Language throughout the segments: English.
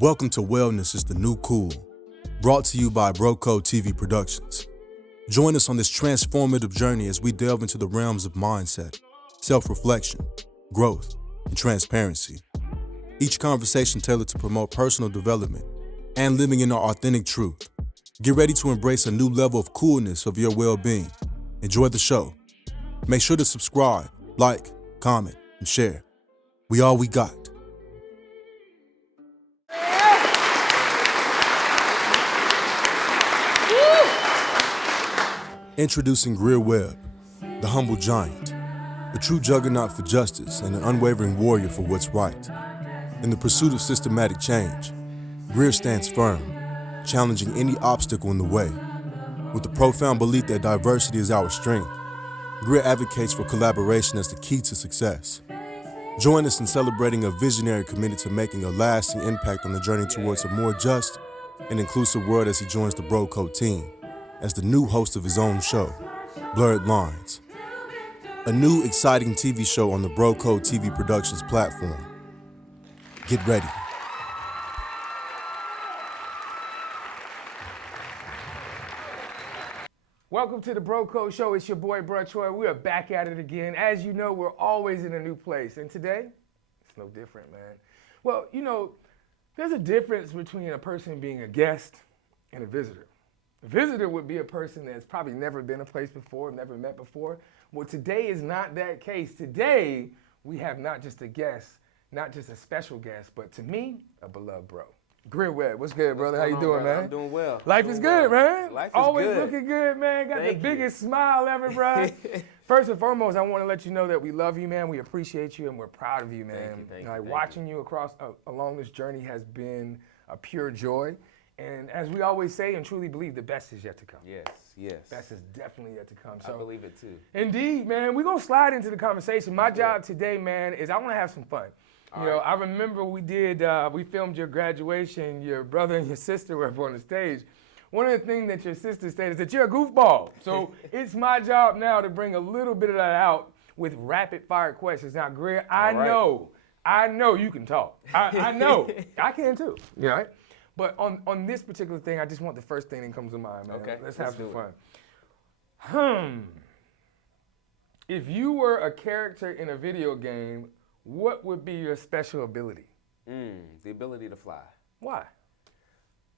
Welcome to Wellness is the New Cool, brought to you by Broco TV Productions. Join us on this transformative journey as we delve into the realms of mindset, self-reflection, growth, and transparency. Each conversation tailored to promote personal development and living in our authentic truth. Get ready to embrace a new level of coolness of your well-being. Enjoy the show. Make sure to subscribe, like, comment, and share. We all we got. Introducing Greear Webb, the humble giant, a true juggernaut for justice and an unwavering warrior for what's right. In the pursuit of systematic change, Greear stands firm, challenging any obstacle in the way. With the profound belief that diversity is our strength, Greear advocates for collaboration as the key to success. Join us in celebrating a visionary committed to making a lasting impact on the journey towards a more just and inclusive world as he joins the Broco team as the new host of his own show, Blurred Lines, a new exciting TV show on the Broco TV Productions platform. Get ready. Welcome to the Broco Show. It's your boy, Bro Troy. We are back at it again. As you know, we're always in a new place. And today, it's no different, man. Well, you know, there's a difference between a person being a guest and a visitor. A visitor would be a person that's probably never been a place before, never met before. Well, today is not that case. Today, we have not just a guest, not just a special guest, but to me, a beloved bro. Greear Webb, what's good, brother? How you doing, man? I'm doing well. Life is good, man. Life is Always good. looking good, man. Got Thank the you. biggest smile ever, bro. First and foremost, I want to let you know that we love you, man. We appreciate you, and we're proud of you, man. Thank you, Like thank watching you across along this journey has been a pure joy. And as we always say and truly believe, the best is yet to come. Yes. Best is definitely yet to come. I believe it too. Indeed, man. We're going to slide into the conversation. My job today, man, is I want to have some fun. You know, I remember we filmed your graduation. Your brother and your sister were up on the stage. One of the things that your sister said is that you're a goofball. So it's my job now to bring a little bit of that out with rapid fire questions. Now, Greear, I know you can talk. I know. I can too. You know, right? But on this particular thing, I just want the first thing that comes to mind, man. Okay, Let's have some do fun. If you were a character in a video game, what would be your special ability? The ability to fly. Why?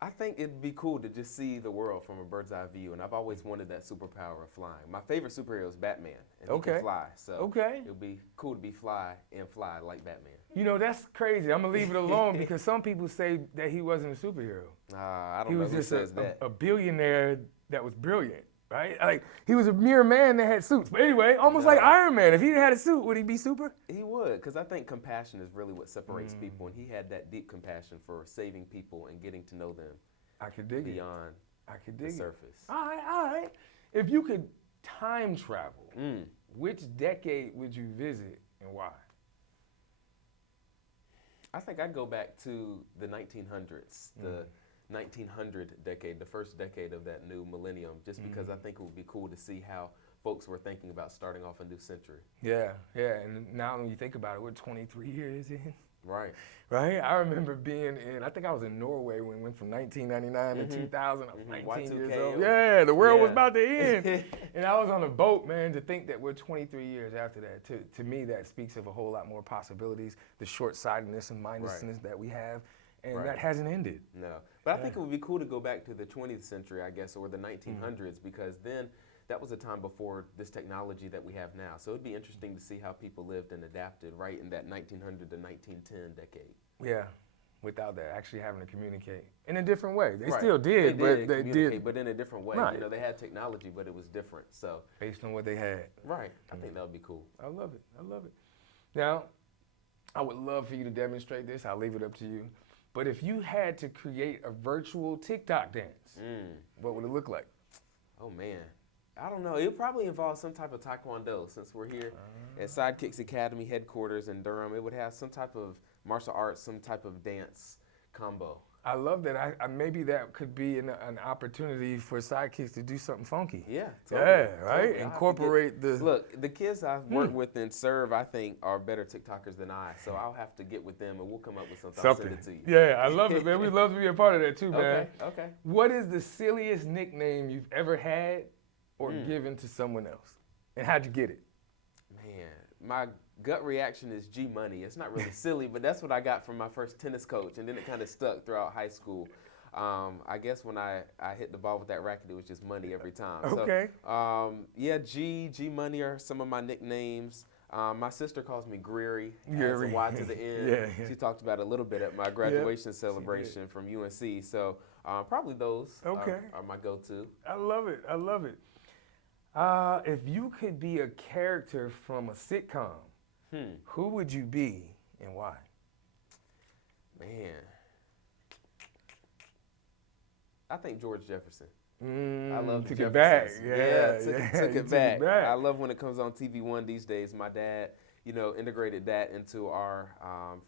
I think it'd be cool to just see the world from a bird's eye view, and I've always wanted that superpower of flying. My favorite superhero is Batman, and he can fly. So it would be cool to be fly like Batman. You know, that's crazy. I'm going to leave it alone because some people say that he wasn't a superhero. I don't He know was who just says that. a billionaire that was brilliant, right? Like, he was a mere man that had suits. But anyway, almost like Iron Man. If he didn't have a suit, would he be super? He would, because I think compassion is really what separates people, and he had that deep compassion for saving people and getting to know them I could dig beyond the surface. All right. If you could time travel, which decade would you visit and why? I think I'd go back to the 1900s, the 1900 decade, the first decade of that new millennium, just because I think it would be cool to see how folks were thinking about starting off a new century. Yeah. And now when you think about it, we're 23 years in. Right. I remember being I think I was in Norway when we went from 1999 to 2000. I was 19 years old. Yeah, the world was about to end. And I was on a boat, man, to think that we're 23 years after that. To me, that speaks of a whole lot more possibilities, the short-sightedness and mindlessness that we have. And that hasn't ended. No. But I think it would be cool to go back to the 20th century, I guess, or the 1900s, because then that was a time before this technology that we have now. So it'd be interesting to see how people lived and adapted right in that 1900 to 1910 decade. Yeah, without that, actually having to communicate in a different way. They Right. still did, but they did. But in a different way. Right. You know, they had technology, but it was different. So Based on what they had. right. I think that would be cool. I love it. Now, I would love for you to demonstrate this. I'll leave it up to you. But if you had to create a virtual TikTok dance, what would it look like? Oh, man. I don't know. It'll probably involve some type of taekwondo, since we're here at Sidekicks Academy headquarters in Durham. It would have some type of martial arts, some type of dance combo. I love that. Maybe that could be an opportunity for sidekicks to do something funky. Yeah, totally, Yeah, right? totally. Incorporate the... Look, the kids I've worked with and serve, I think, are better TikTokers than I. So I'll have to get with them and we'll come up with something. I'll send it to you. Yeah, I love it, man. We'd love to be a part of that too, man. Okay. What is the silliest nickname you've ever had or given to someone else? And how'd you get it? Man, my gut reaction is G Money. It's not really silly, but that's what I got from my first tennis coach, and then it kind of stuck throughout high school. I guess when I hit the ball with that racket, it was just money every time. Okay. So, yeah, G Money are some of my nicknames. My sister calls me Greery, has a Y to the end. Yeah. She talked about it a little bit at my graduation celebration from UNC. So probably those are my go-to. I love it. I love it. If you could be a character from a sitcom, who would you be and why? Man, I think George Jefferson. I love the took it back. Jeffersons. Took it back. I love when it comes on TV One these days. My dad, integrated that into our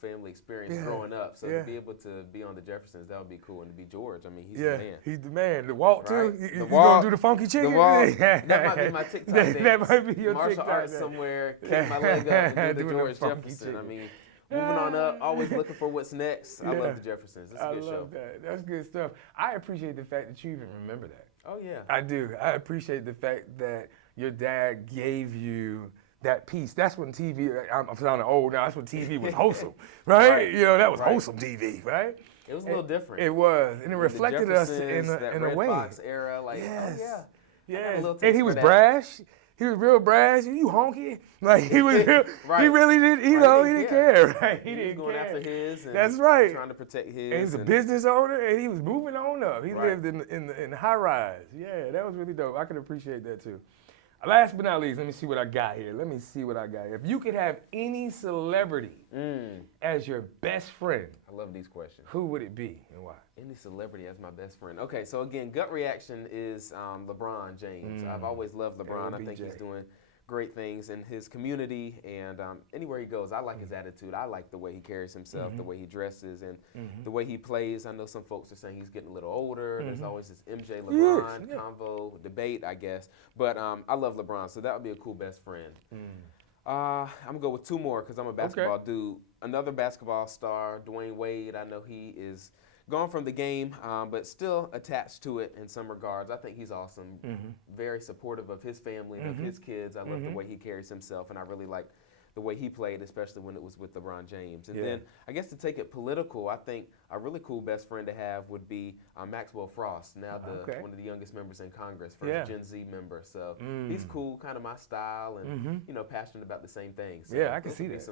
family experience growing up. So to be able to be on the Jeffersons, that would be cool. And to be George, I mean, he's the man. He's the man. The walk too. You walk, gonna do the funky chicken? The walk. That might be my TikTok dance. That might be your martial TikTok arts dance. somewhere. Kick my leg up and do the Doing George the funky Jefferson. chicken. I mean, moving on up, always looking for what's next. I love the Jeffersons. It's a good show. I love that. That's good stuff. I appreciate the fact that you even remember that. Oh yeah. I do. I appreciate the fact that your dad gave you that piece. That's when TV, I'm sounding old now, that's when TV was wholesome, right? That was wholesome TV, right? It was a little different. It was, and it reflected us in a way. Fox era, like, yes. oh yeah. Yes. And he was brash. He was real brash. You honky. Like he was real, he really did, he didn't care, right? He didn't going care. after his and that's right. Trying to protect his. And he's a business owner and he was moving on up. He lived in high rise. Yeah, that was really dope. I can appreciate that too. Last but not least, let me see what I got here. If you could have any celebrity as your best friend, I love these questions. who would it be and why? Any celebrity as my best friend. Okay, so again, gut reaction is LeBron James. I've always loved LeBron. I think he's doing great things in his community and anywhere he goes. I like his attitude. I like the way he carries himself, the way he dresses, and the way he plays. I know some folks are saying he's getting a little older. There's always this MJ LeBron convo debate, I guess. But I love LeBron, so that would be a cool best friend. I'm gonna go with two more because I'm a basketball dude. Another basketball star, Dwayne Wade. I know he is gone from the game, but still attached to it in some regards. I think he's awesome. Very supportive of his family and of his kids. I love the way he carries himself, and I really like the way he played, especially when it was with LeBron James. And then, I guess to take it political, I think a really cool best friend to have would be Maxwell Frost, now one of the youngest members in Congress, first Gen Z member. So he's cool, kind of my style, and passionate about the same things. So I can see that.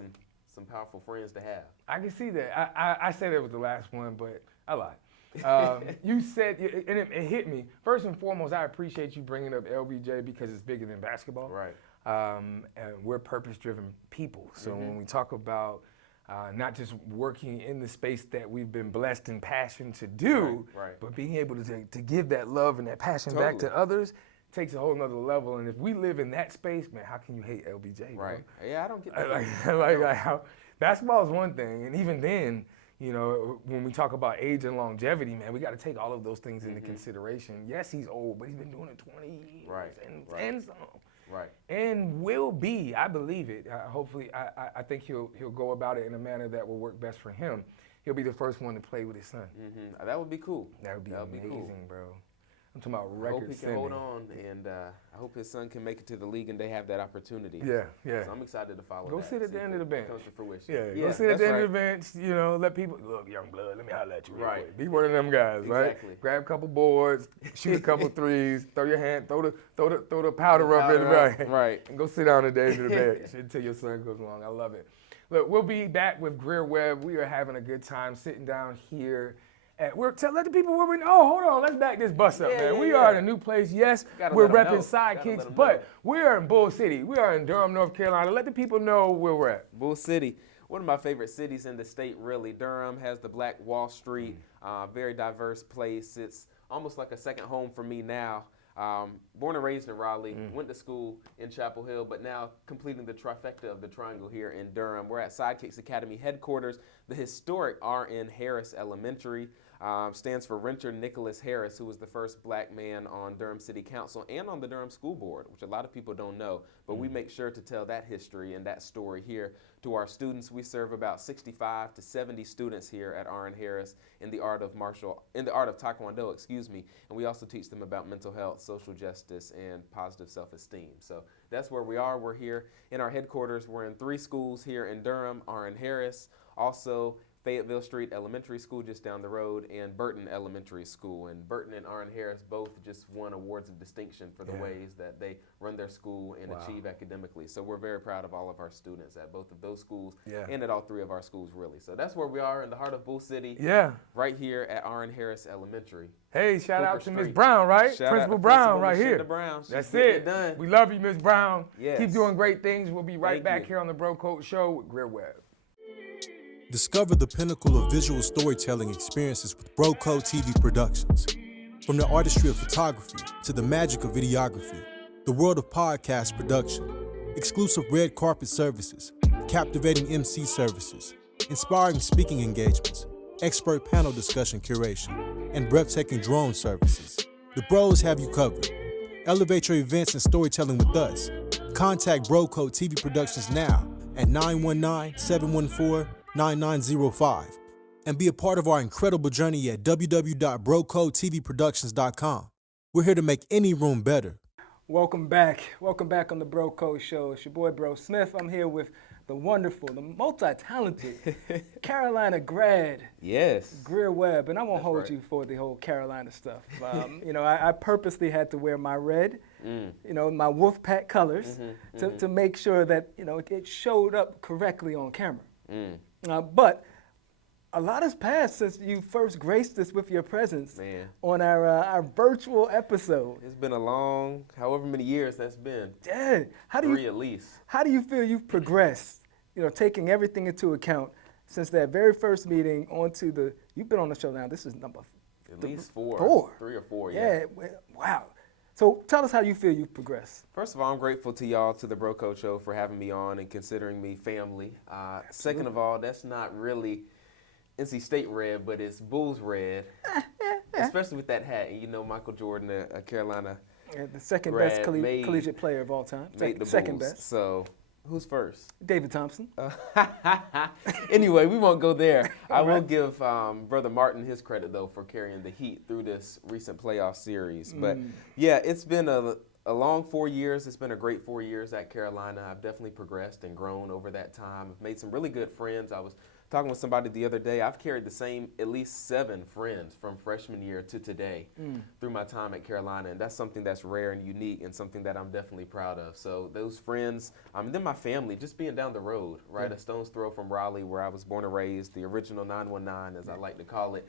Some powerful friends to have. I can see that. I said it was the last one, but I lied. You said, and it hit me. First and foremost, I appreciate you bringing up LBJ because it's bigger than basketball. Right. And we're purpose-driven people. So when we talk about not just working in the space that we've been blessed and passionate to do, but being able to give that love and that passion back to others takes a whole nother level. And if we live in that space, man, how can you hate LBJ? Right. Bro? Yeah, I don't get that. like how basketball is one thing, and even then, when we talk about age and longevity, man, we got to take all of those things into consideration. Yes, he's old, but he's been doing it 20 years and some. Right. And will be, I believe it. Hopefully, I think he'll go about it in a manner that will work best for him. He'll be the first one to play with his son. That would be cool. That would be amazing, cool. Bro. I'm talking about record. I hope he setting. can hold on, and I hope his son can make it to the league and they have that opportunity. Yeah. So I'm excited to follow Go that. sit at the end of the bench. Comes to fruition. Go sit at the end of the bench. Let people look, young blood. Let me holler at you. Real quick. Be one of them guys, right? Grab a couple boards, shoot a couple threes, throw your hand, throw the powder up in the right, and go sit down at the end of the bench until your son goes along. I love it. Look, we'll be back with Greear Webb. We are having a good time sitting down here. Let the people where we. Oh, hold on. Let's back this bus up, man. We are in a new place. Yes, we're repping Sidekicks, but we are in Bull City. We are in Durham, North Carolina. Let the people know where we're at. Bull City, one of my favorite cities in the state, really. Durham has the Black Wall Street, very diverse place. It's almost like a second home for me now. Born and raised in Raleigh, went to school in Chapel Hill, but now completing the trifecta of the triangle here in Durham. We're at Sidekicks Academy headquarters. the historic R.N. Harris Elementary. Stands for Renter Nicholas Harris, who was the first black man on Durham City Council and on the Durham School Board, which a lot of people don't know. But we make sure to tell that history and that story here to our students. We serve about 65 to 70 students here at R.N. Harris in the art of Taekwondo, and we also teach them about mental health, social justice, and positive self-esteem. So that's where we are. We're here in our headquarters. We're in 3 schools here in Durham, R.N. Harris, also Fayetteville Street Elementary School just down the road, and Burton Elementary School. And Burton and R.N. Harris both just won awards of distinction for the ways that they run their school and achieve academically. So we're very proud of all of our students at both of those schools and at all 3 of our schools, really. So that's where we are in the heart of Bull City, right here at R.N. Harris Elementary. Hey, shout out to Miss Brown, right? Principal Brown right here. Brown. That's it. We love you, Miss Brown. Yes. Keep doing great things. We'll be right back here on the Bro Code Show with Greear Webb. Discover the pinnacle of visual storytelling experiences with Bro Code TV Productions. From the artistry of photography to the magic of videography, the world of podcast production, exclusive red carpet services, captivating MC services, inspiring speaking engagements, expert panel discussion curation, and breathtaking drone services. The Bros have you covered. Elevate your events and storytelling with us. Contact Bro Code TV Productions now at 919-714-9905 and be a part of our incredible journey at www.brocodetvproductions.com. We're here to make any room better. Welcome back. Welcome back on the Bro Code Show. It's your boy, Bro Smith. I'm here with the wonderful, the multi-talented Carolina grad, Greear Webb. And I won't hold you for the whole Carolina stuff. You know, I purposely had to wear my red, you know, my Wolfpack colors to make sure that, you know, it showed up correctly on camera. But a lot has passed since you first graced us with your presence on our virtual episode. It's been a long, however many years that's been. Yeah. 3 at least. How do you feel you've progressed, you know, taking everything into account since that very first meeting onto the, you've been on the show now, this is number at least 4. 3 or 4, yeah. Wow. So tell us how you feel you've progressed. First of all, I'm grateful to y'all, to the Bro Code Show, for having me on and considering me family. Second of all, that's not really NC State red, but it's Bulls red, especially with that hat. And you know, Michael Jordan, a Carolina the second best collegiate player of all time. Second best. So who's first? David Thompson. Anyway, we won't go there. I will give Brother Martin his credit, though, for carrying the Heat through this recent playoff series. But, yeah, it's been a long 4 years. It's been a great 4 years at Carolina. I've definitely progressed and grown over that time. I've made some really good friends. I was talking with somebody the other day. I've carried the same at least 7 friends from freshman year to today through my time at Carolina, and that's something that's rare and unique and something that I'm definitely proud of. So those friends, and then my family, just being down the road, right, a stone's throw from Raleigh, where I was born and raised, the original 919, as I like to call it.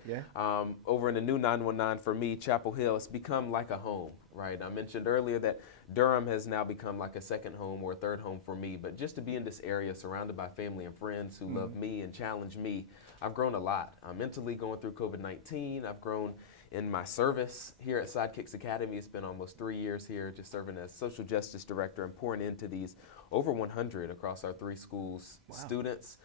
Over in the new 919 for me, Chapel Hill, it's become like a home. Right, I mentioned earlier that Durham has now become like a second home or a third home for me, but just to be in this area surrounded by family and friends who love me and challenge me, I've grown a lot. I'm mentally going through COVID-19. I've grown in my service here at Sidekicks Academy. It's been almost 3 years here just serving as social justice director and pouring into these over 100 across our 3 schools students.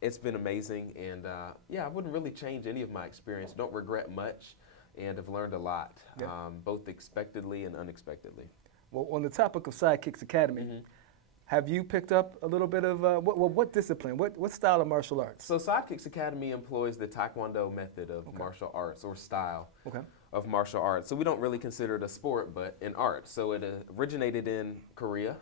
It's been amazing, and yeah, I wouldn't really change any of my experience. Don't regret much. And have learned a lot, both expectedly and unexpectedly. Well, on the topic of Sidekicks Academy, have you picked up a little bit of, what discipline, what style of martial arts? So Sidekicks Academy employs the Taekwondo method of martial arts, or style of martial arts. So we don't really consider it a sport, but an art. So it originated in Korea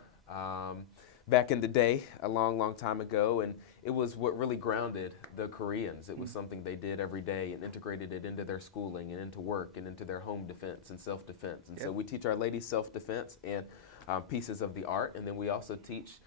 back in the day, a long, long time ago, and it was what really grounded the Koreans. It was something they did every day and integrated it into their schooling and into work and into their home defense and self-defense. And so we teach our ladies self-defense and pieces of the art, and then we also teach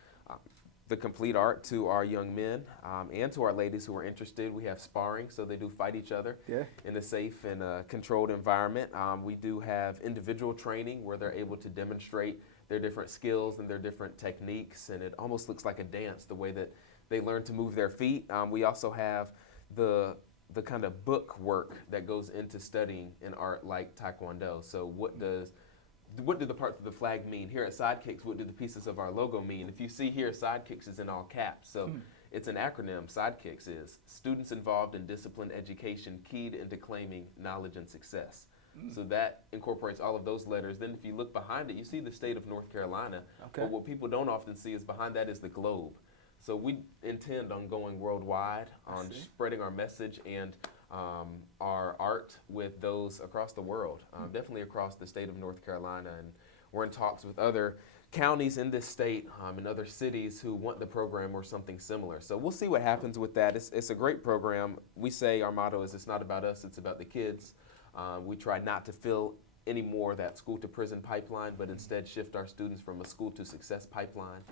the complete art to our young men and to our ladies who are interested. We have sparring, so they do fight each other in a safe and controlled environment. We do have individual training where they're able to demonstrate their different skills and their different techniques, and it almost looks like a dance, the way that they learn to move their feet. We also have the kind of book work that goes into studying an art like Taekwondo. So what do the parts of the flag mean? Here at Sidekicks, what do the pieces of our logo mean? If you see here, Sidekicks is in all caps. So It's an acronym. Sidekicks is Students Involved in Disciplined Education Keyed into Claiming Knowledge and Success. So that incorporates all of those letters. Then if you look behind it, you see the state of North Carolina. Okay. But what people don't often see is behind that is the globe. So we intend on going worldwide, on spreading our message and our art with those across the world, definitely across the state of North Carolina. And we're in talks with other counties in this state and other cities who want the program or something similar. So we'll see what happens with that. It's a great program. We say our motto is it's not about us, it's about the kids. We try not to fill any more that school to prison pipeline, but instead shift our students from a school to success pipeline,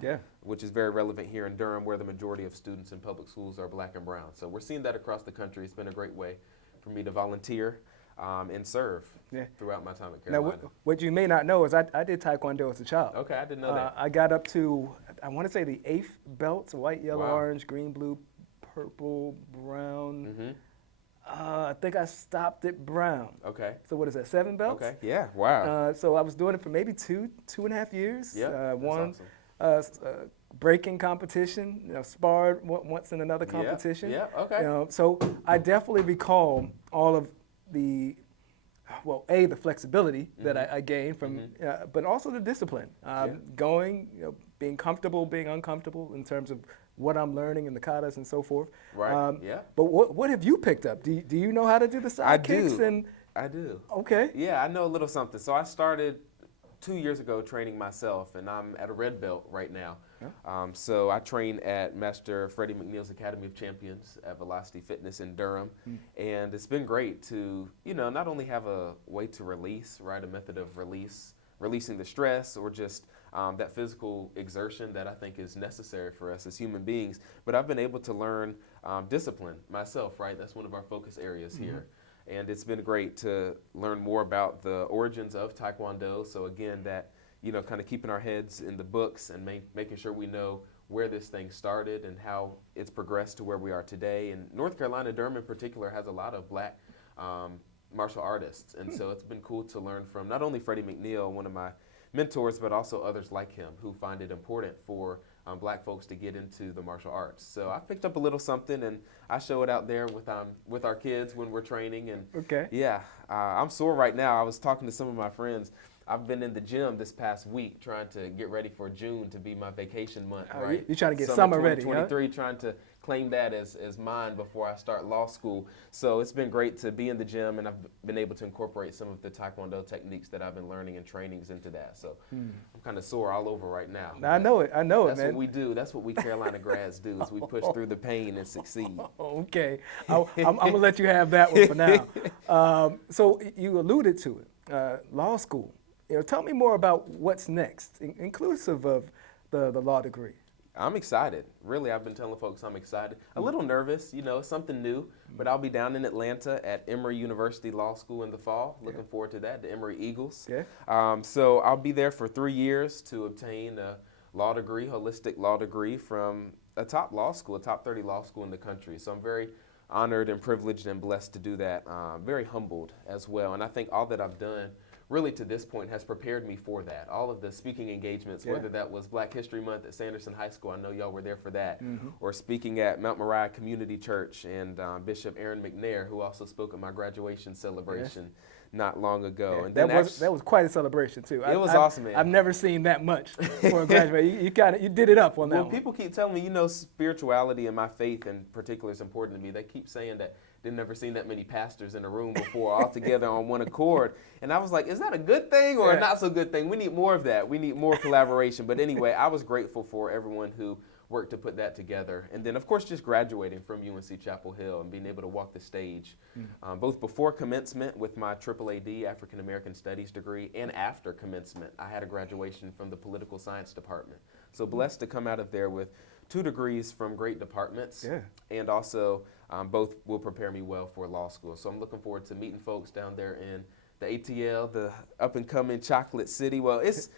which is very relevant here in Durham, where the majority of students in public schools are black and brown. So we're seeing that across the country. It's been a great way for me to volunteer and serve throughout my time at Carolina. Now, what you may not know is I did Taekwondo as a child. Okay, I didn't know that. I got up to, I want to say the 8th belts, white, yellow, orange, green, blue, purple, brown. I think I stopped at brown. Okay. So what is that, 7 belts? Okay, yeah, wow. So I was doing it for maybe two and a half years. Yeah, won awesome. breaking competition, sparred once in another competition. Yeah, okay. So I definitely recall all of the, well, the flexibility that I gained from, but also the discipline. Going, being comfortable, being uncomfortable in terms of what I'm learning in the katas and so forth. Right, But what have you picked up? Do you know how to do the side kicks? I do. Okay. Yeah, I know a little something. So I started 2 years ago training myself, and I'm at a red belt right now. So I train at Master Freddie McNeil's Academy of Champions at Velocity Fitness in Durham. And it's been great to, not only have a way to release, right, a method of releasing the stress or just that physical exertion that I think is necessary for us as human beings, but I've been able to learn discipline myself, right? That's one of our focus areas here. And it's been great to learn more about the origins of Taekwondo. So again, that, kind of keeping our heads in the books and making sure we know where this thing started and how it's progressed to where we are today. And North Carolina, Durham in particular, has a lot of black martial artists. And so it's been cool to learn from not only Freddie McNeil, one of my mentors, but also others like him who find it important for black folks to get into the martial arts. So I picked up a little something, and I show it out there with our kids when we're training. And I'm sore right now. I was talking to some of my friends. I've been in the gym this past week trying to get ready for June to be my vacation month. Right? You're trying to get summer ready, 2023, trying to claim that as mine before I start law school. So it's been great to be in the gym, and I've been able to incorporate some of the Taekwondo techniques that I've been learning and trainings into that. So I'm kind of sore all over right now. I know it, man. That's what we do. That's what we Carolina grads do, is we push through the pain and succeed. Okay. I'm going to let you have that one for now. So you alluded to it, law school. Tell me more about what's next, inclusive of the law degree. I'm excited. Really, I've been telling folks I'm excited. A little nervous, it's something new, but I'll be down in Atlanta at Emory University Law School in the fall. Looking forward to that, the Emory Eagles. So I'll be there for 3 years to obtain a law degree, holistic law degree from a top law school, a top 30 law school in the country. So I'm very honored and privileged and blessed to do that. Very humbled as well. And I think all that I've done really to this point has prepared me for that. All of the speaking engagements, whether that was Black History Month at Sanderson High School, I know y'all were there for that, or speaking at Mount Moriah Community Church, and Bishop Aaron McNair, who also spoke at my graduation celebration not long ago. Yeah, and then that was quite a celebration too. It was awesome, man. I've never seen that much for a graduate. You did it up on that one. People keep telling me, spirituality and my faith in particular is important to me. They keep saying that they've never seen that many pastors in a room before, all together on one accord. And I was like, is that a good thing or a not so good thing? We need more of that. We need more collaboration. But anyway, I was grateful for everyone who worked to put that together. And then, of course, just graduating from UNC Chapel Hill and being able to walk the stage, both before commencement with my AAAD African American Studies degree and after commencement. I had a graduation from the Political Science Department. So blessed to come out of there with 2 degrees from great departments, and also both will prepare me well for law school. So I'm looking forward to meeting folks down there in the ATL, the up and coming chocolate city. Well, it's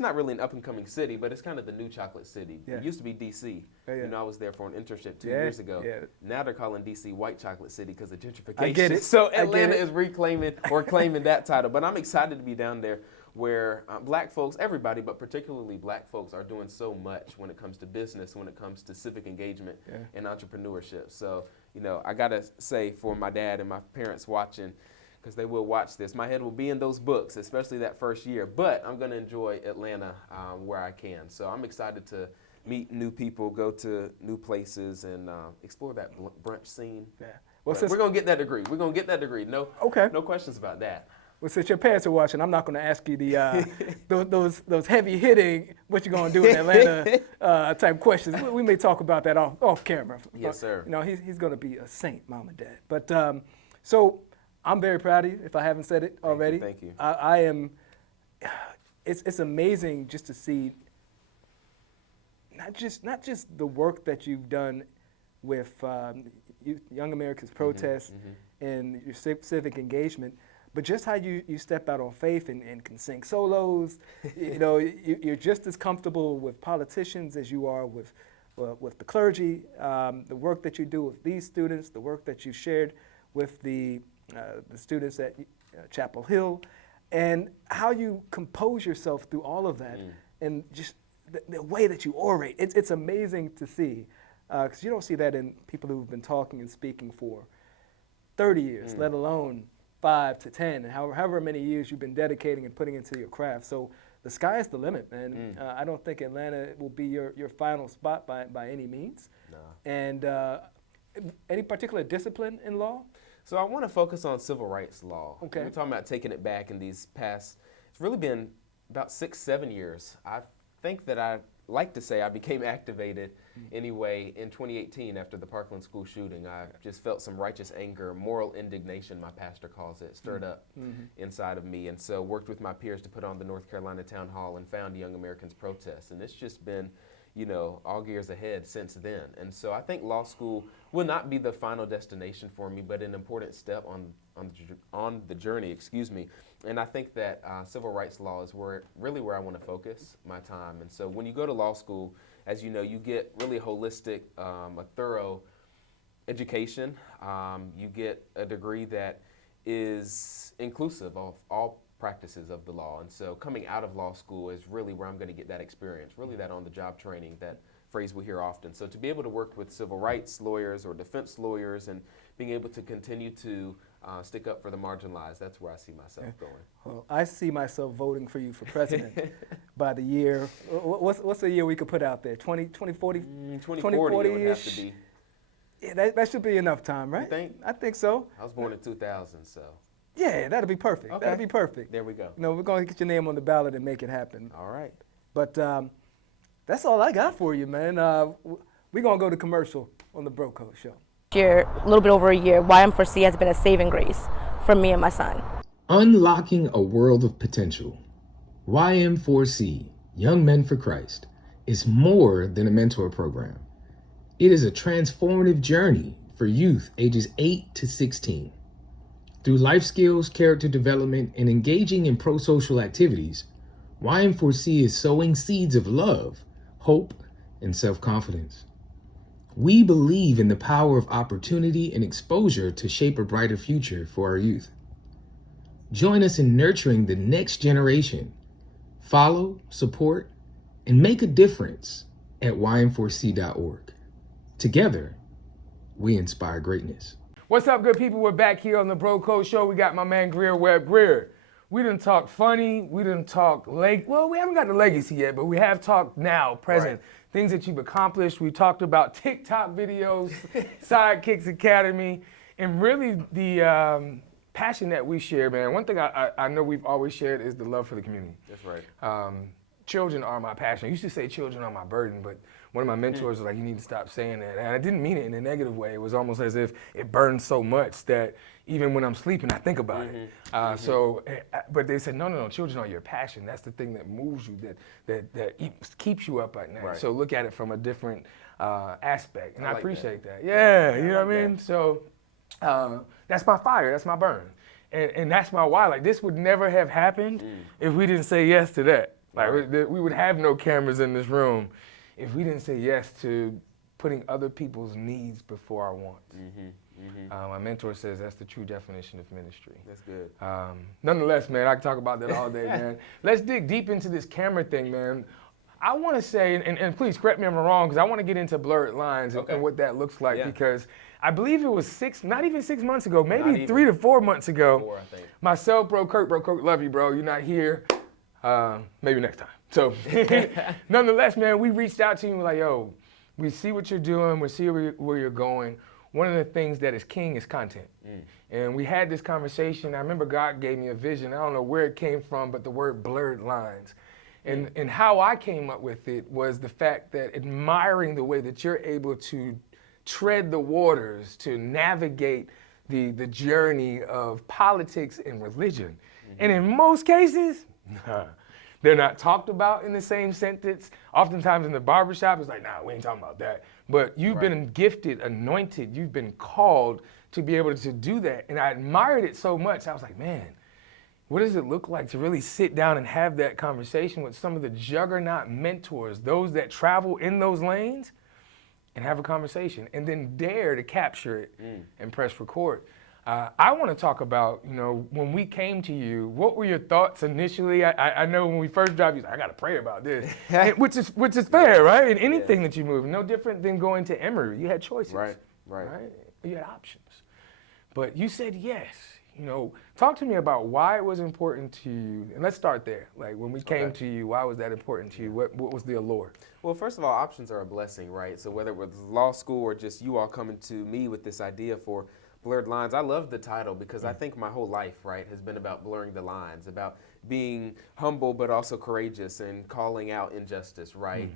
not really an up and coming city, but it's kind of the new chocolate city. Yeah. It used to be DC. Yeah. You know, I was there for an internship 2 years ago. Yeah. Now they're calling DC white chocolate city because of gentrification. I get it. So I get Atlanta it. is reclaiming or claiming that title. But I'm excited to be down there where black folks, everybody, but particularly black folks, are doing so much when it comes to business, when it comes to civic engagement and entrepreneurship. So, you know, I got to say for my dad and my parents watching, because they will watch this, my head will be in those books, especially that first year. But I'm going to enjoy Atlanta where I can. So I'm excited to meet new people, go to new places, and explore that brunch scene. Yeah. Well, we're going to get that degree. We're going to get that degree. No questions about that. Well, since your parents are watching, I'm not going to ask you the those heavy hitting, what you going to do in Atlanta type questions. We may talk about that off camera. Yes, sir. You know, he's going to be a saint, mom and dad. But so I'm very proud of you. If I haven't said it already, Thank you. I am. It's amazing just to see. Not just the work that you've done with Young Americans Protest and your civic engagement, but just how you step out on faith and can sing solos. You know, you're just as comfortable with politicians as you are with the clergy. The work that you do with these students, the work that you shared with the students at Chapel Hill, and how you compose yourself through all of that, and just the way that you orate. It's amazing to see, because you don't see that in people who've been talking and speaking for 30 years, let alone 5 to 10, and however many years you've been dedicating and putting into your craft. So the sky is the limit, man. I don't think Atlanta will be your final spot by any means. No. And any particular discipline in law? So I want to focus on civil rights law. Okay. We're talking about taking it back in these past, it's really been about 6-7 years. I think that I like to say I became activated anyway in 2018 after the Parkland school shooting. I just felt some righteous anger, moral indignation, my pastor calls it, stirred up inside of me. And so worked with my peers to put on the North Carolina Town Hall and found Young Americans Protest. And it's just been, you know, all gears ahead since then. And so I think law school will not be the final destination for me, but an important step on the journey, excuse me. And I think that civil rights law is where I want to focus my time. And so when you go to law school, as you know, you get really holistic, a thorough education. You get a degree that is inclusive of all practices of the law. And so coming out of law school is really where I'm going to get that experience, really that on-the-job training, that phrase we hear often. So to be able to work with civil rights lawyers or defense lawyers and being able to continue to stick up for the marginalized, that's where I see myself going. Well, I see myself voting for you for president by the year. What's the year we could put out there? 2040? 2040 it would have to be. Yeah, that should be enough time, right? You think? I think so. I was born in 2000, so. Yeah, that'll be perfect. Okay. That'll be perfect. There we go. You know, we're going to get your name on the ballot and make it happen. All right. But that's all I got for you, man. We're going to go to commercial on the Bro Code Show. Year, a little bit over a year, YM4C has been a saving grace for me and my son. Unlocking a world of potential. YM4C, Young Men for Christ, is more than a mentor program. It is a transformative journey for youth ages 8 to 16. Through life skills, character development, and engaging in pro-social activities, YM4C is sowing seeds of love, hope, and self-confidence. We believe in the power of opportunity and exposure to shape a brighter future for our youth. Join us in nurturing the next generation. Follow, support, and make a difference at ym4c.org. Together, we inspire greatness. What's up, good people? We're back here on the Bro Code Show. We got my man Greear Webb. Greear, we didn't talk funny. We didn't talk well, we haven't got the legacy yet, but we have talked now, present. Right. Things that you've accomplished. We talked about TikTok videos, Sidekicks Academy, and really the passion that we share, man. One thing I know we've always shared is the love for the community. That's right. Children are my passion. I used to say children are my burden, but one of my mentors was like, you need to stop saying that. And I didn't mean it in a negative way. It was almost as if it burns so much that even when I'm sleeping, I think about it. But they said, no, children are your passion. That's the thing that moves you, that keeps you up at night. Right. So look at it from a different aspect. And I like appreciate that. Yeah, you know what I mean? So that's my fire, that's my burn. And that's my why. Like, this would never have happened if we didn't say yes to that. Like, we would have no cameras in this room if we didn't say yes to putting other people's needs before our wants. My mentor says that's the true definition of ministry. That's good. Nonetheless, man, I can talk about that all day, man. Let's dig deep into this camera thing, man. I want to say, and please correct me if I'm wrong, because I want to get into blurred lines and what that looks like, because I believe it was not even 6 months ago, maybe 3 to 4 months ago. 4, I think. Myself, Bro Kurt, love you, bro. You're not here. Maybe next time. So, nonetheless, man, we reached out to you and we're like, yo, we see what you're doing, we see where you're going. One of the things that is king is content. And we had this conversation. I remember God gave me a vision. I don't know where it came from, but the word blurred lines. And how I came up with it was the fact that admiring the way that you're able to tread the waters, to navigate the journey of politics and religion. And in most cases, they're not talked about in the same sentence. Oftentimes in the barbershop, it's like, nah, we ain't talking about that. But you've been gifted, anointed, you've been called to be able to do that. And I admired it so much. I was like, man, what does it look like to really sit down and have that conversation with some of the juggernaut mentors, those that travel in those lanes, and have a conversation, and then dare to capture it and press record. I want to talk about, when we came to you, what were your thoughts initially? I know when we first dropped you, I got to pray about this, which is fair, right? And anything that you move, no different than going to Emory. You had choices, right? You had options, but you said yes. Talk to me about why it was important to you, and let's start there. Like, when we came to you, why was that important to you? What was the allure? Well, first of all, options are a blessing, right? So whether it was law school or just you all coming to me with this idea for Blurred Lines, I love the title because I think my whole life, right, has been about blurring the lines, about being humble but also courageous and calling out injustice, right?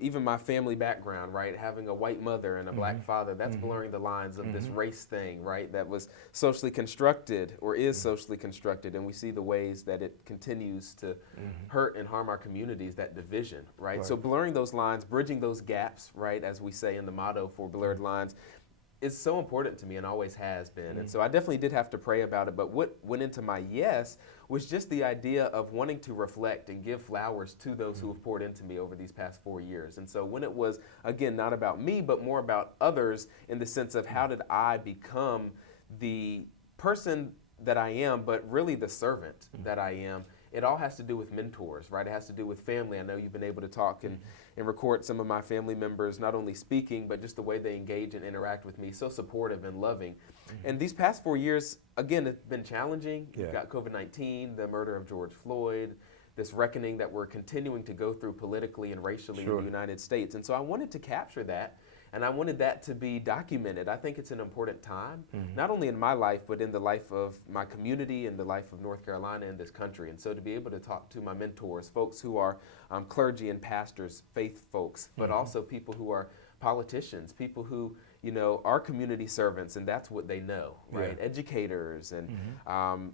Even my family background, right, having a white mother and a black father, that's blurring the lines of this race thing, right, that was socially constructed or is socially constructed, and we see the ways that it continues to hurt and harm our communities, that division, right? So blurring those lines, bridging those gaps, right, as we say in the motto for Blurred Lines, it's so important to me and always has been. And so I definitely did have to pray about it, but what went into my yes was just the idea of wanting to reflect and give flowers to those who have poured into me over these past 4 years. And so when it was, again, not about me, but more about others in the sense of how did I become the person that I am, but really the servant that I am, it all has to do with mentors, right? It has to do with family. I know you've been able to talk and record some of my family members, not only speaking, but just the way they engage and interact with me, so supportive and loving. And these past 4 years, again, it's been challenging. You've got COVID-19, the murder of George Floyd, this reckoning that we're continuing to go through politically and racially in the United States. And so I wanted to capture that, and I wanted that to be documented. I think it's an important time, not only in my life, but in the life of my community and the life of North Carolina and this country. And so to be able to talk to my mentors, folks who are clergy and pastors, faith folks, but also people who are politicians, people who, are community servants, and that's what they know, right? Educators and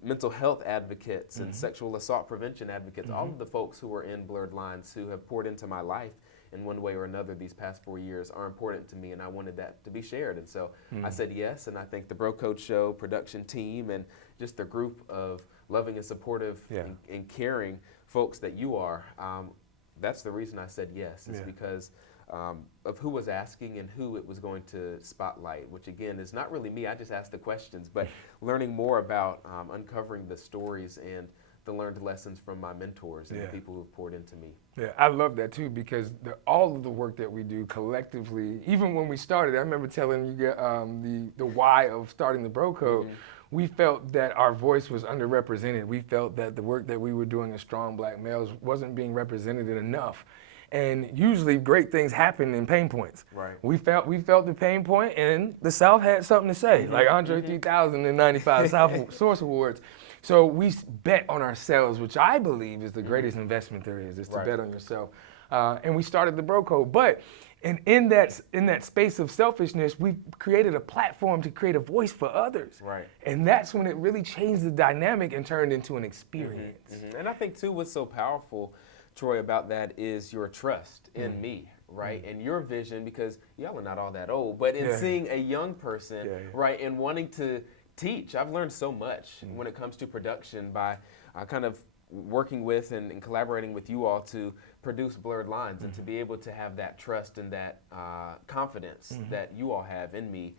mental health advocates and sexual assault prevention advocates, all of the folks who are in Blurred Lines who have poured into my life in one way or another these past 4 years are important to me, and I wanted that to be shared. And so I said yes, and I think the Bro Code Show production team and just the group of loving and supportive and caring folks that you are, that's the reason I said yes. It's because of who was asking and who it was going to spotlight, which again is not really me. I just asked the questions, but learning more about uncovering the stories and the learned lessons from my mentors and the people who have poured into me. Yeah, I love that too, because all of the work that we do collectively, even when we started, I remember telling you the why of starting the Bro Code, we felt that our voice was underrepresented. We felt that the work that we were doing as strong black males wasn't being represented enough. And usually great things happen in pain points. Right. We felt the pain point, and the South had something to say, like Andre 3000 and 95 South Source Awards. So we bet on ourselves, which I believe is the greatest investment there is to bet on yourself. And we started the Bro Code. But in that space of selfishness, we created a platform to create a voice for others. Right. And that's when it really changed the dynamic and turned into an experience. And I think too, what's so powerful, Troy, about that is your trust in me, right? And your vision, because y'all are not all that old, but in seeing a young person, right, and wanting to teach. I've learned so much when it comes to production by kind of working with and collaborating with you all to produce Blurred Lines and to be able to have that trust and that confidence that you all have in me.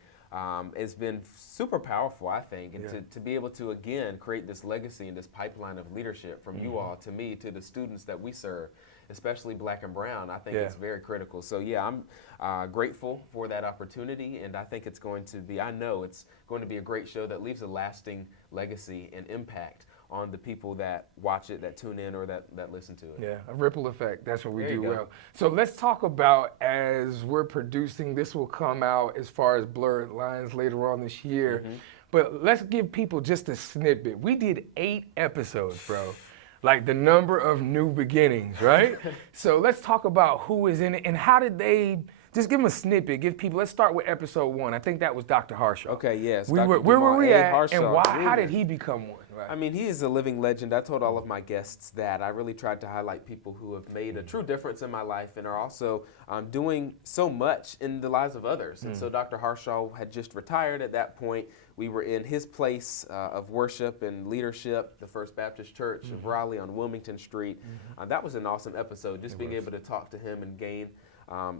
It's been super powerful, I think, and to be able to, again, create this legacy and this pipeline of leadership from you all to me, to the students that we serve, especially Black and Brown, I think it's very critical. So yeah, I'm grateful for that opportunity, and I think it's going to be, I know it's going to be a great show that leaves a lasting legacy and impact on the people that watch it, that tune in, or that listen to it. Yeah, a ripple effect. That's what we There do you go. well. So let's talk about, as we're producing, this will come out as far as Blurred Lines later on this year. But let's give people just a snippet. We did 8 episodes, bro. Like the number of new beginnings, right? So let's talk about who is in it and how did they, just give them a snippet, give people, let's start with episode 1. I think that was Dr. Harshaw. Okay, yes. Where Dr. were we Jamal A. at Harshaw and why, how Jr. did he become one? Right. I mean, he is a living legend. I told all of my guests that. I really tried to highlight people who have made a true difference in my life and are also doing so much in the lives of others. And so Dr. Harshaw had just retired at that point. We were in his place of worship and leadership, the First Baptist Church of Raleigh on Wilmington Street. That was an awesome episode, just being able to talk to him and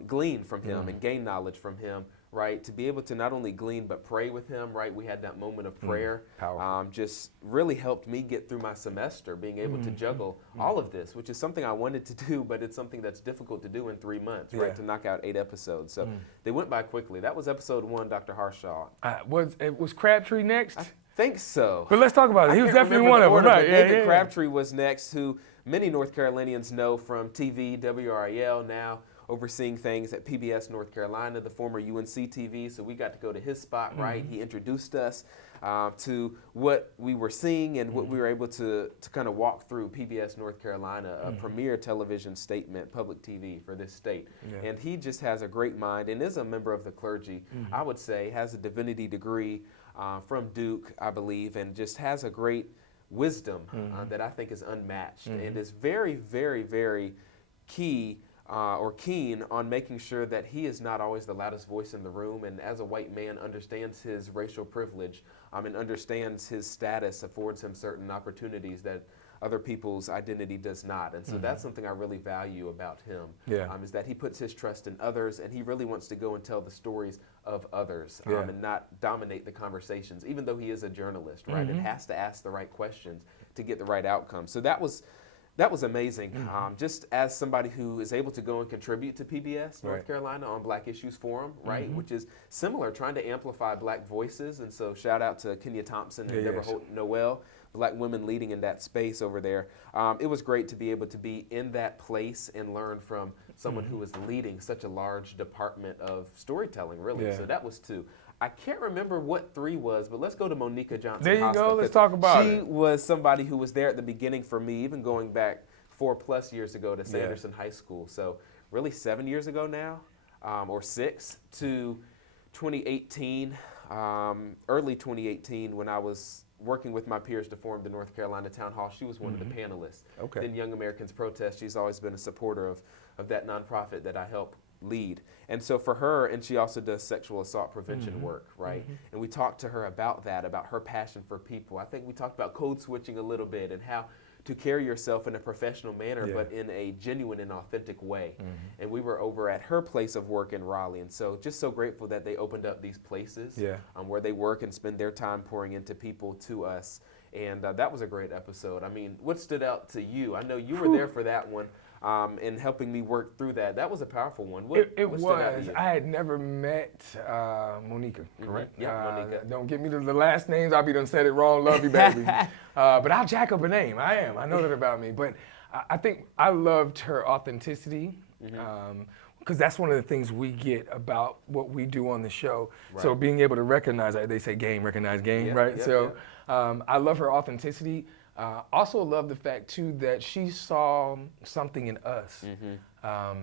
glean from him and gain knowledge from him, right? To be able to not only glean but pray with him, right? We had that moment of prayer. Just really helped me get through my semester, being able to juggle all of this, which is something I wanted to do, but it's something that's difficult to do in 3 months, right? To knock out 8 episodes. So they went by quickly. That was episode 1, Dr. Harshaw. Was Crabtree next? I think so. But let's talk about it. He was definitely one of them, right? David Crabtree was next, who many North Carolinians know from TV, WRAL, now overseeing things at PBS North Carolina, the former UNC TV. So we got to go to his spot, right? He introduced us to what we were seeing and what we were able to kind of walk through PBS North Carolina, a premier television statement, public TV for this state. And he just has a great mind and is a member of the clergy, I would say, has a divinity degree from Duke, I believe, and just has a great wisdom that I think is unmatched and is very, very, very keen on making sure that he is not always the loudest voice in the room, and as a white man understands his racial privilege and understands his status affords him certain opportunities that other people's identity does not. And so that's something I really value about him, is that he puts his trust in others, and he really wants to go and tell the stories of others and not dominate the conversations, even though he is a journalist, right? And has to ask the right questions to get the right outcome. So that was amazing. Just as somebody who is able to go and contribute to PBS North Carolina on Black Issues Forum, right, which is similar, trying to amplify Black voices. And so shout out to Kenya Thompson and Deborah Holt Noel, Black women leading in that space over there. It was great to be able to be in that place and learn from someone who was leading such a large department of storytelling, really. So that was 2. I can't remember what 3 was, but let's go to Monica Johnson. There you Hosta, go. Let's talk about it. She was somebody who was there at the beginning for me, even going back 4+ years ago to Sanderson High School. So really 7 years ago now, or 6, to 2018, early 2018, when I was working with my peers to form the North Carolina Town Hall. She was one of the panelists. In Young Americans Protest, she's always been a supporter of that nonprofit that I help lead. And so for her, and she also does sexual assault prevention work, right? And we talked to her about that, about her passion for people. I think we talked about code switching a little bit and how to carry yourself in a professional manner, but in a genuine and authentic way. And we were over at her place of work in Raleigh. And so just so grateful that they opened up these places where they work and spend their time pouring into people, to us. And that was a great episode. I mean, what stood out to you? I know you were there for that one. And helping me work through that. That was a powerful one. What stood out to you? I had never met Monica, correct? Yeah, Monica. Don't get me to the last names. I'll be done said it wrong. Love you, baby. But I'll jack up a name. I am. I know that about me. But I think I loved her authenticity. Because that's one of the things we get about what we do on the show. So being able to recognize, they say recognize game, right? I love her authenticity. Also love the fact too that she saw something in us. I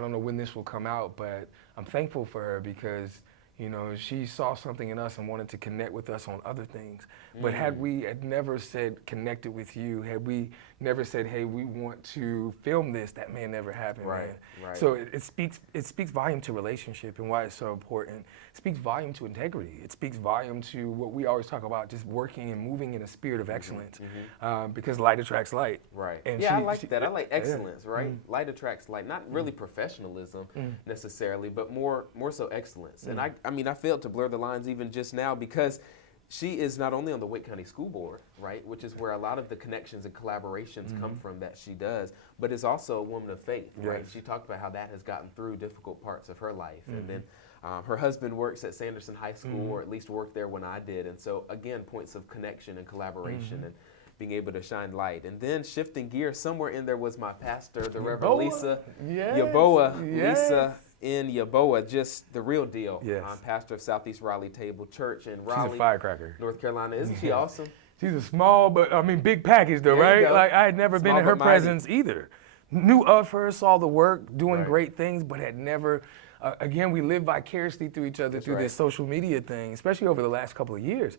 don't know when this will come out, but I'm thankful for her because, You know, she saw something in us and wanted to connect with us on other things. But had we had never said connected with you, had we never said, hey, we want to film this, that may have never happened, Right, man. right. So it speaks volume to relationship and why it's so important. It speaks volume to integrity. It speaks volume to what we always talk about, just working and moving in a spirit of excellence, because light attracts light. Right. And I like that. I like yeah. excellence, right? Light attracts light. Not really professionalism necessarily, but more so excellence. And I mean, I failed to blur the lines even just now because she is not only on the Wake County School Board, right, which is where a lot of the connections and collaborations come from that she does, but is also a woman of faith, right? Yes. She talked about how that has gotten through difficult parts of her life. And then her husband works at Sanderson High School, or at least worked there when I did. And so, again, points of connection and collaboration and being able to shine light. And then shifting gears, somewhere in there was my pastor, the Reverend Yaboa. Lisa Yes. Yaboa. Yes. Lisa in Yaboa, just the real deal. Yes. Pastor of Southeast Raleigh Table Church in She's Raleigh, a firecracker. North Carolina. Isn't she awesome? She's a small, but I mean, big package though, There you right? go. Like I had never been Small in her but mighty. presence either. Knew of her, saw the work, doing Right. great things, but had never. Again, we live vicariously through each other through right. this social media thing, especially over the last couple of years.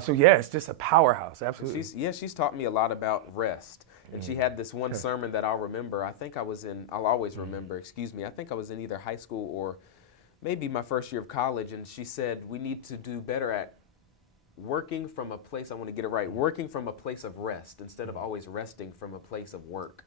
So yeah, it's just a powerhouse, absolutely. She's taught me a lot about rest. And she had this one sermon that I'll remember. I'll always remember, I think I was in either high school or maybe my first year of college. And she said, we need to do better at working from a place, I want to get it right, working from a place of rest instead of always resting from a place of work.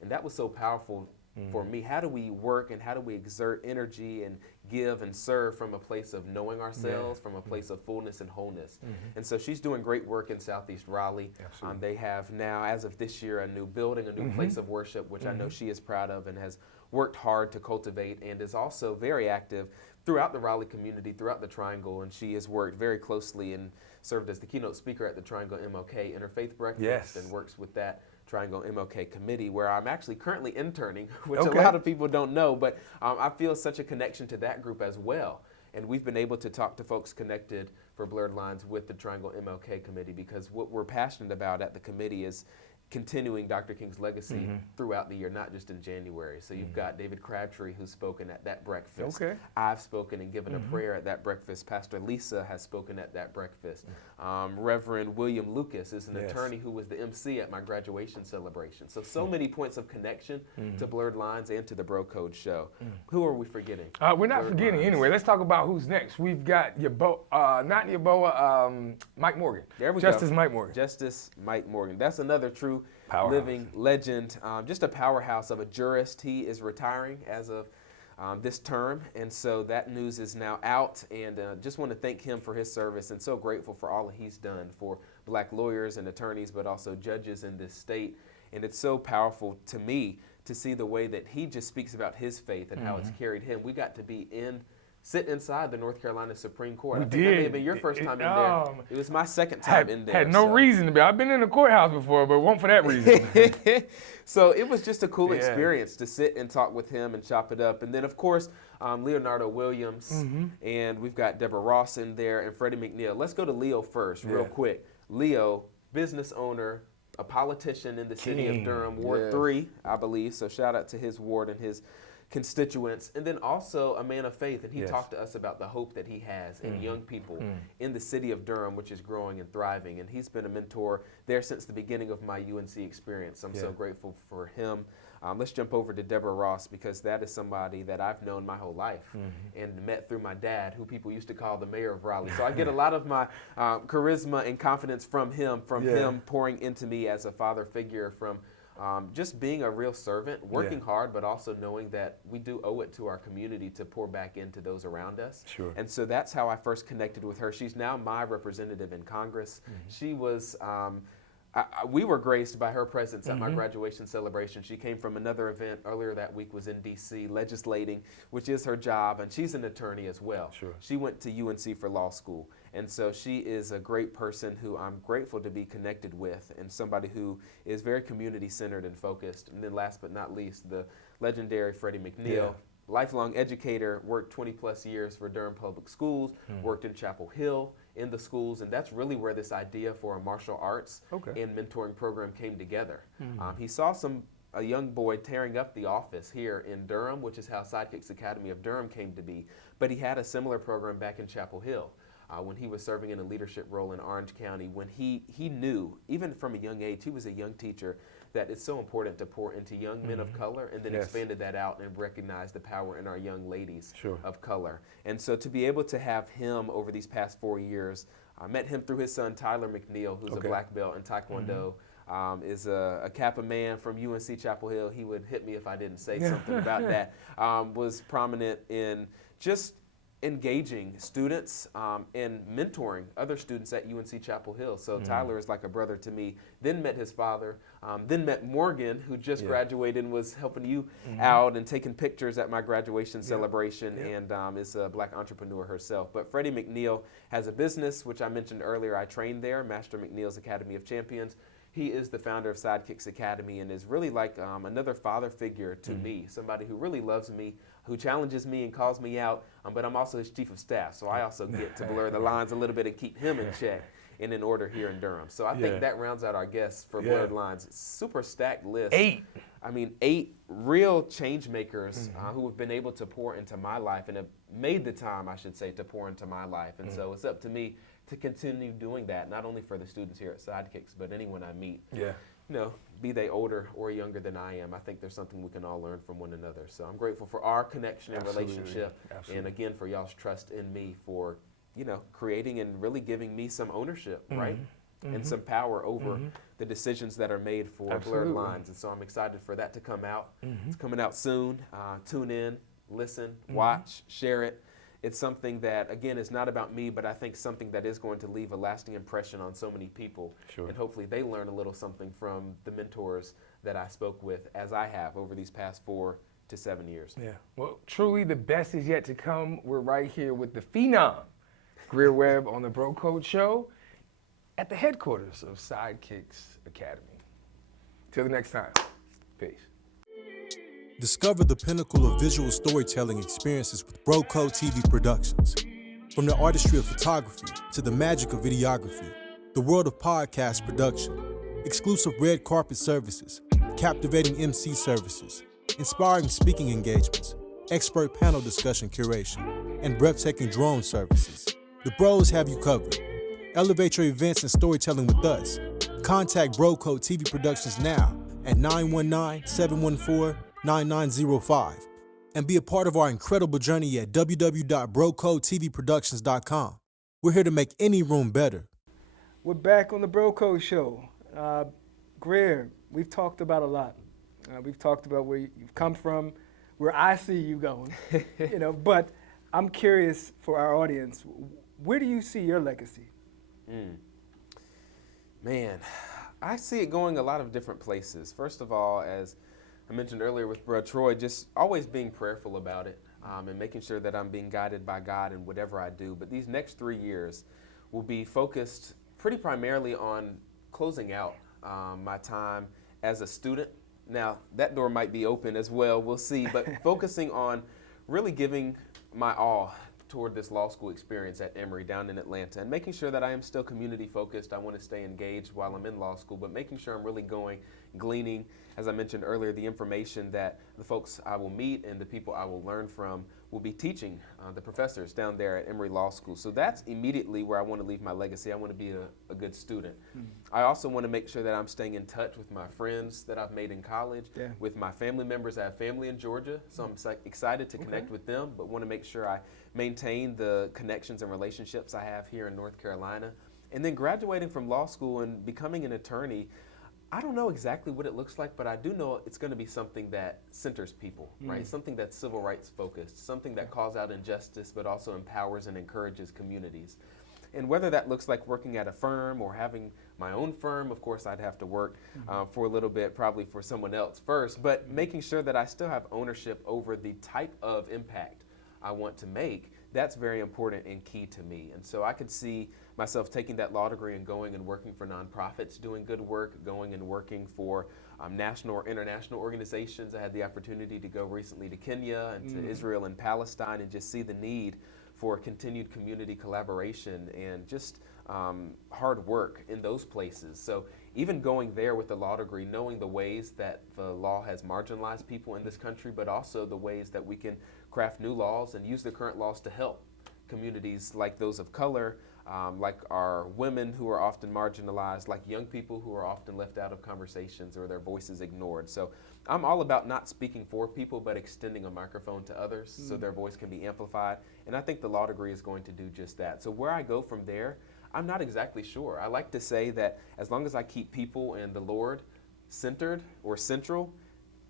And that was so powerful for me. How do we work and how do we exert energy and give and serve from a place of knowing ourselves, from a place of fullness and wholeness? And so she's doing great work in Southeast Raleigh. They have now, as of this year, a new building, a new place of worship, which I know she is proud of and has worked hard to cultivate, and is also very active throughout the Raleigh community, throughout the Triangle. And she has worked very closely and served as the keynote speaker at the Triangle MLK Interfaith Breakfast, Yes. and works with that Triangle MLK committee, where I'm actually currently interning, which Okay. a lot of people don't know, but I feel such a connection to that group as well. And we've been able to talk to folks connected for Blurred Lines with the Triangle MLK committee, because what we're passionate about at the committee is continuing Dr. King's legacy throughout the year, not just in January. So you've got David Crabtree, who's spoken at that breakfast. Okay. I've spoken and given a prayer at that breakfast. Pastor Lisa has spoken at that breakfast. Reverend William Lucas is an Yes. attorney who was the MC at my graduation celebration. So many points of connection to Blurred Lines and to the Bro Code show. Who are we forgetting? We're not Blurred forgetting Lines. anyway. Let's talk about who's next. We've got not Yaboa, Mike Morgan. There we Justice go. Mike Morgan. Justice Mike Morgan. That's another true Powerhouse. living legend. Just a powerhouse of a jurist. He is retiring as of this term, and so that news is now out. And just want to thank him for his service, and so grateful for all he's done for black lawyers and attorneys, but also judges in this state. And it's so powerful to me to see the way that he just speaks about his faith and how it's carried him. We got to sit inside the North Carolina Supreme Court. We I think that may did. have been your first time in there. Um, It was my second time in there. Had no so. reason to be. I've been in the courthouse before, but won't for that reason. So it was just a cool Yeah. experience to sit and talk with him and chop it up. And then, of course, Leonardo Williams, and we've got Deborah Ross in there, and Freddie McNeil. Let's go to Leo first, real Yeah. quick. Leo, business owner, a politician in the city of King. Durham, Ward Yes. 3, I believe. So shout out to his ward and his constituents, and then also a man of faith, and he Yes. talked to us about the hope that he has in young people in the city of Durham, which is growing and thriving, and he's been a mentor there since the beginning of my UNC experience. I'm so Yeah. grateful for him. Let's jump over to Deborah Ross, because that is somebody that I've known my whole life and met through my dad, who people used to call the mayor of Raleigh. So I get a lot of my charisma and confidence from him pouring into me as a father figure, from just being a real servant, working hard, but also knowing that we do owe it to our community to pour back into those around us. Sure. And so that's how I first connected with her. She's now my representative in Congress. She was, we were graced by her presence at my graduation celebration. She came from another event earlier that week, was in D.C. legislating, which is her job, and she's an attorney as well. Sure. She went to UNC for law school. And so she is a great person who I'm grateful to be connected with, and somebody who is very community-centered and focused. And then last but not least, the legendary Freddie McNeil, Yeah. lifelong educator, worked 20-plus years for Durham Public Schools, worked in Chapel Hill in the schools, and that's really where this idea for a martial arts Okay. and mentoring program came together. He saw some a young boy tearing up the office here in Durham, which is how Sidekicks Academy of Durham came to be. But he had a similar program back in Chapel Hill when he was serving in a leadership role in Orange County, when he knew, even from a young age, he was a young teacher, that it's so important to pour into young men of color, and then expanded that out and recognized the power in our young ladies of color. And so to be able to have him over these past 4 years, I met him through his son, Tyler McNeil, who's a black belt in Taekwondo, is a Kappa man from UNC Chapel Hill. He would hit me if I didn't say something about that. Was prominent in just engaging students and mentoring other students at UNC Chapel Hill. So Tyler is like a brother to me. Then met his father, then met Morgan, who just graduated and was helping you out and taking pictures at my graduation celebration, and is a black entrepreneur herself. But Freddie McNeil has a business, which I mentioned earlier. I trained there, Master McNeil's Academy of Champions. He is the founder of Sidekicks Academy and is really like another father figure to me, somebody who really loves me, who challenges me and calls me out, but I'm also his chief of staff, so I also get to blur the lines a little bit and keep him in check and in order here in Durham. So I think that rounds out our guests for Blurred Lines. Super stacked list. 8. I mean, 8 real change makers who have been able to pour into my life and have made the time, I should say, to pour into my life. And so it's up to me to continue doing that, not only for the students here at Sidekicks, but anyone I meet. You know, be they older or younger than I am, I think there's something we can all learn from one another. So I'm grateful for our connection and relationship, and again for y'all's trust in me for, you know, creating and really giving me some ownership, right? And some power over the decisions that are made for Blurred Lines. And so I'm excited for that to come out. It's coming out soon. Tune in, listen, watch, share it. It's something that, again, is not about me, but I think something that is going to leave a lasting impression on so many people. And hopefully they learn a little something from the mentors that I spoke with, as I have over these past 4 to 7 years. Well, truly the best is yet to come. We're right here with the phenom, Greear Webb, on the Bro Code Show at the headquarters of Sidekicks Academy. Till the next time, peace. Discover the pinnacle of visual storytelling experiences with Bro Code TV Productions. From the artistry of photography to the magic of videography, the world of podcast production, exclusive red carpet services, captivating MC services, inspiring speaking engagements, expert panel discussion curation, and breathtaking drone services. The Bros have you covered. Elevate your events and storytelling with us. Contact Bro Code TV Productions now at 919-714-9905 and be a part of our incredible journey at www.brocodetvproductions.com. We're here to make any room better. We're back on the Bro Code Show. Greer, we've talked about a lot. We've talked about where you've come from, where I see you going, you know. But I'm curious for our audience, where do you see your legacy? Man, I see it going a lot of different places. First of all, as I mentioned earlier with Brother Troy, just always being prayerful about it and making sure that I'm being guided by God in whatever I do. But these next 3 years will be focused pretty primarily on closing out my time as a student. Now, that door might be open as well, we'll see, but focusing on really giving my all toward this law school experience at Emory down in Atlanta and making sure that I am still community focused. I want to stay engaged while I'm in law school, but making sure I'm really gleaning, as I mentioned earlier, the information that the folks I will meet and the people I will learn from will be teaching the professors down there at Emory Law School. So that's immediately where I want to leave my legacy. I want to be a good student. I also want to make sure that I'm staying in touch with my friends that I've made in college, with my family members. I have family in Georgia, so I'm excited to connect with them, but want to make sure I maintain the connections and relationships I have here in North Carolina. And then graduating from law school and becoming an attorney, I don't know exactly what it looks like, but I do know it's going to be something that centers people, right? Something that's civil rights focused, something that calls out injustice, but also empowers and encourages communities. And whether that looks like working at a firm or having my own firm, of course I'd have to work for a little bit, probably for someone else first, but making sure that I still have ownership over the type of impact I want to make, that's very important and key to me. And so I could see myself taking that law degree and going and working for nonprofits, doing good work, going and working for national or international organizations. I had the opportunity to go recently to Kenya and to Israel and Palestine and just see the need for continued community collaboration and just hard work in those places. So even going there with a law degree, knowing the ways that the law has marginalized people in this country, but also the ways that we can craft new laws and use the current laws to help communities like those of color, like our women who are often marginalized, like young people who are often left out of conversations or their voices ignored. So I'm all about not speaking for people, but extending a microphone to others so their voice can be amplified. And I think the law degree is going to do just that. So where I go from there, I'm not exactly sure. I like to say that as long as I keep people and the Lord centered or central,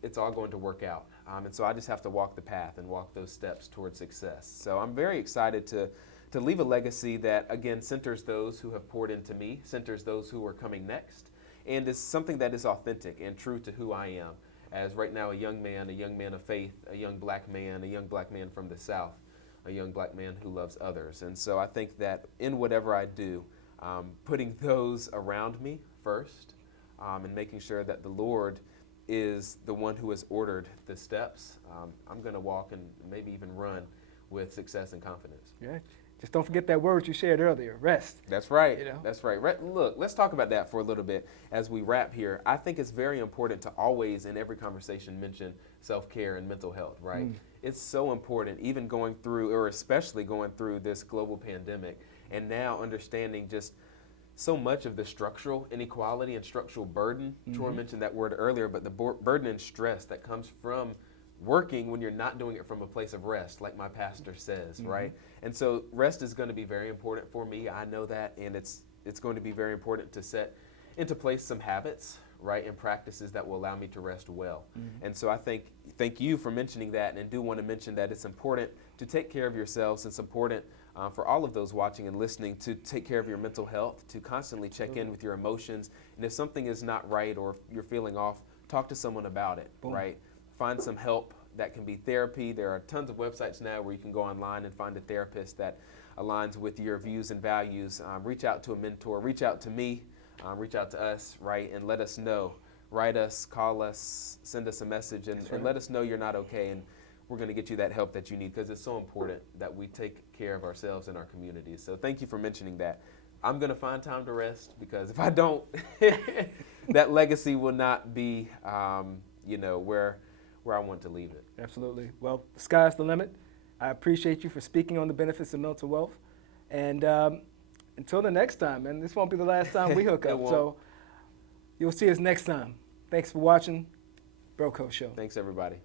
it's all going to work out. And so I just have to walk the path and walk those steps towards success. So I'm very excited to leave a legacy that, again, centers those who have poured into me, centers those who are coming next, and is something that is authentic and true to who I am. As right now, a young man of faith, a young black man from the South, a young black man who loves others. And so I think that in whatever I do, putting those around me first, and making sure that the Lord is the one who has ordered the steps, I'm going to walk and maybe even run with success and confidence. Yeah. Just don't forget that word you shared earlier, rest. That's right. You know? That's right. Look, let's talk about that for a little bit as we wrap here. I think it's very important to always, in every conversation, mention self-care and mental health, right? It's so important, even going through, or especially going through this global pandemic, and now understanding just so much of the structural inequality and structural burden. Troy mentioned that word earlier, but the burden and stress that comes from working when you're not doing it from a place of rest, like my pastor says, right? And so rest is going to be very important for me. I know that, and it's going to be very important to set into place some habits, right, and practices that will allow me to rest well. And so I thank you for mentioning that, and do want to mention that it's important to take care of yourselves. It's important for all of those watching and listening to take care of your mental health, to constantly check in with your emotions, and if something is not right or you're feeling off, talk to someone about it, right? Find some help. That can be therapy. There are tons of websites now where you can go online and find a therapist that aligns with your views and values. Reach out to a mentor, reach out to me, reach out to us, right, and let us know. Write us, call us, send us a message, and let us know you're not okay, and we're going to get you that help that you need, because it's so important that we take care of ourselves and our communities. So thank you for mentioning that. I'm going to find time to rest, because if I don't, that legacy will not be, where I want to leave it. Absolutely. Well, the sky's the limit. I appreciate you for speaking on the benefits of mental wealth. And until the next time, man, this won't be the last time we hook up. So you'll see us next time. Thanks for watching BroCo Show. Thanks, everybody.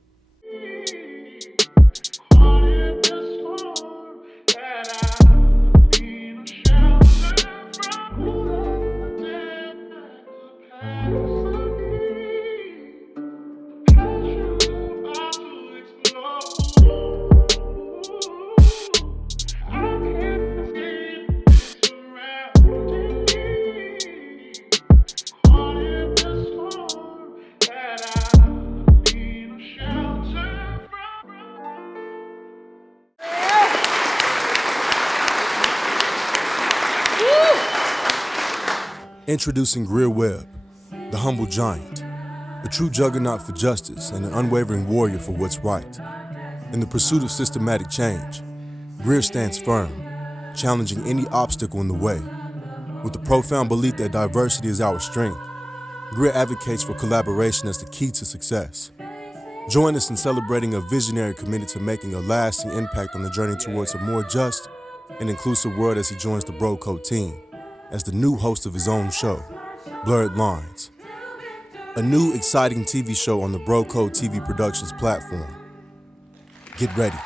Introducing Greear Webb, the humble giant, a true juggernaut for justice and an unwavering warrior for what's right. In the pursuit of systematic change, Greear stands firm, challenging any obstacle in the way. With the profound belief that diversity is our strength, Greear advocates for collaboration as the key to success. Join us in celebrating a visionary committed to making a lasting impact on the journey towards a more just and inclusive world as he joins the BroCo team as the new host of his own show, Blurred Lines, a new exciting TV show on the BroCo TV Productions platform. Get ready